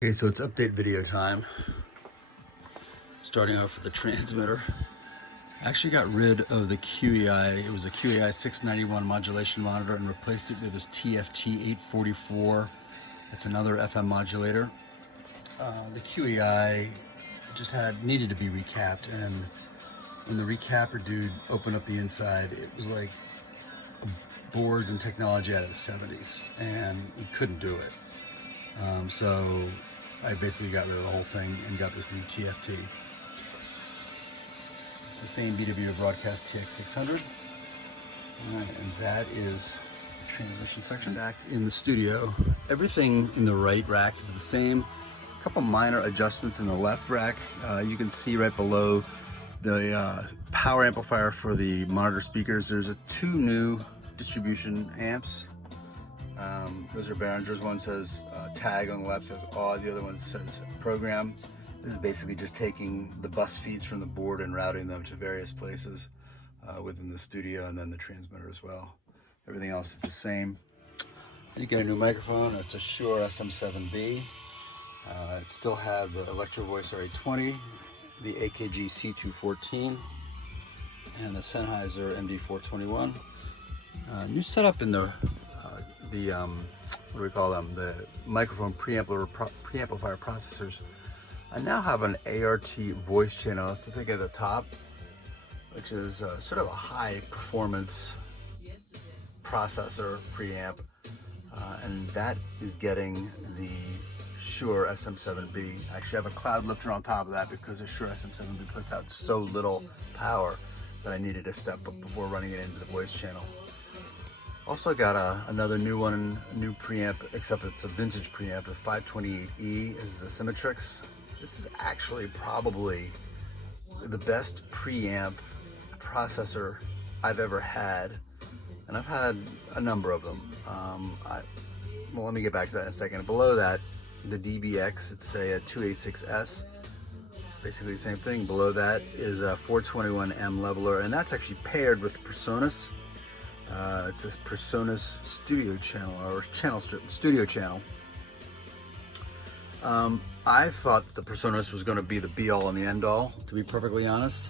Okay, so it's update video time. Starting off with the transmitter. I actually got rid of the QEI. It was a QEI 691 modulation monitor and replaced it with this TFT 844. It's another FM modulator. The QEI just needed to be recapped, and when the recapper dude opened up the inside, it was like boards and technology out of the 70s, and he couldn't do it. So I basically got rid of the whole thing and got this new TFT. It's the same BWO Broadcast TX600. All right, and that is the transmission section. Back in the studio, everything in the right rack is the same. A couple minor adjustments in the left rack. You can see right below the power amplifier for the monitor speakers. There's two new distribution amps. Those are Behringer's. One says tag on the left, says AUD, the other one says program. This is basically just taking the bus feeds from the board and routing them to various places within the studio, and then the transmitter as well. Everything else is the same. You get a new microphone. It's a Shure SM7B. It still have the Electro Voice RA20, the AKG C214, and the Sennheiser MD421. New setup in the what do we call them? The microphone preamplifier processors. I now have an ART voice channel. That's the thing at the top, which is sort of a high performance processor preamp, and that is getting the Shure SM7B. I actually have a cloud lifter on top of that because the Shure SM7B puts out so little power that I needed to step up before running it into the voice channel. Also got another new one, new preamp, except it's a vintage preamp, a 528E. This is a Symmetrix. This is actually probably the best preamp processor I've ever had, and I've had a number of them. Well, let me get back to that in a second. Below that, the DBX, it's a 2A6S, basically the same thing. Below that is a 421M leveler, and that's actually paired with Presonus. It's a Presonus studio channel, or studio channel. I thought the Presonus was going to be the be-all and the end-all, to be perfectly honest.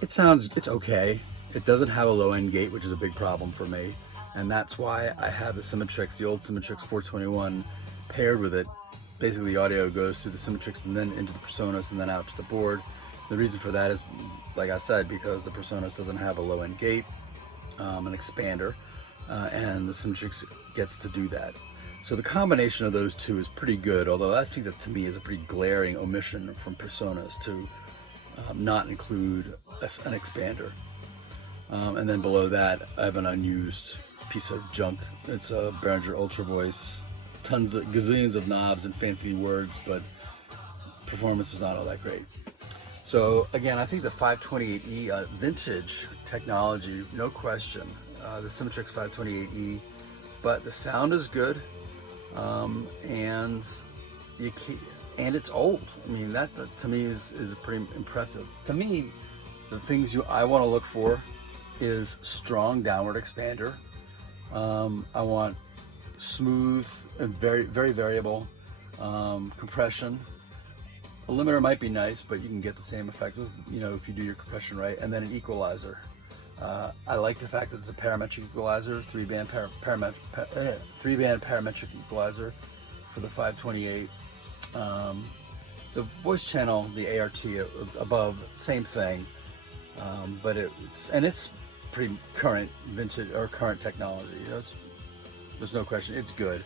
It's okay. It doesn't have a low-end gate, which is a big problem for me, and that's why I have the Symmetrix, the old Symmetrix 421, paired with it. Basically, the audio goes through the Symmetrix and then into the Presonus and then out to the board. The reason for that is, like I said, because the Presonus doesn't have a low-end gate, an expander, and the Symmetrix gets to do that. So the combination of those two is pretty good, although I think that to me is a pretty glaring omission from Presonus to not include an expander. And then below that, I have an unused piece of junk. It's a Behringer Ultra Voice, gazillions of knobs and fancy words, but performance is not all that great. So again, I think the 528E vintage technology, no question, the Symmetrix 528E, but the sound is good, and it's old. I mean, that to me is pretty impressive. To me, the things I want to look for is strong downward expander. I want smooth and very, very variable compression. A limiter might be nice, but you can get the same effect, if you do your compression right. And then an equalizer. I like the fact that it's a parametric equalizer, three-band parametric equalizer for the 528. The voice channel, the ART above, same thing, but it's pretty current, vintage or current technology. There's no question, it's good.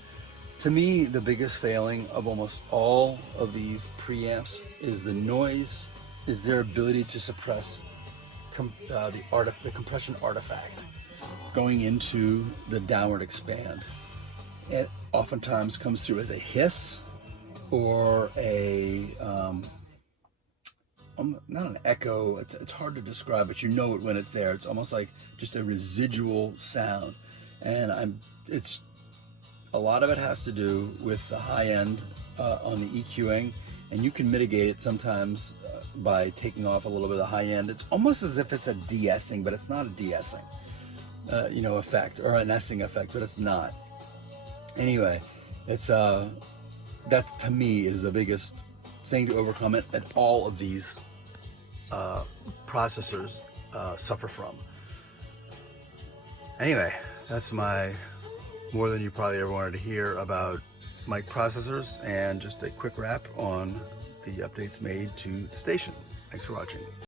To me, the biggest failing of almost all of these preamps is the noise, is their ability to suppress the compression artifact going into the downward expand. It oftentimes comes through as a hiss or not an echo. It's hard to describe, but you know it when it's there. It's almost like just a residual sound, and a lot of it has to do with the high end on the EQing, and you can mitigate it sometimes by taking off a little bit of the high end. It's almost as if it's a de-essing, but it's not a de-essing, effect, or an essing effect, but it's not. Anyway, it's That to me is the biggest thing to overcome it, that all of these processors suffer from. Anyway, that's my more than you probably ever wanted to hear about mic processors, and just a quick wrap on the updates made to the station. Thanks for watching.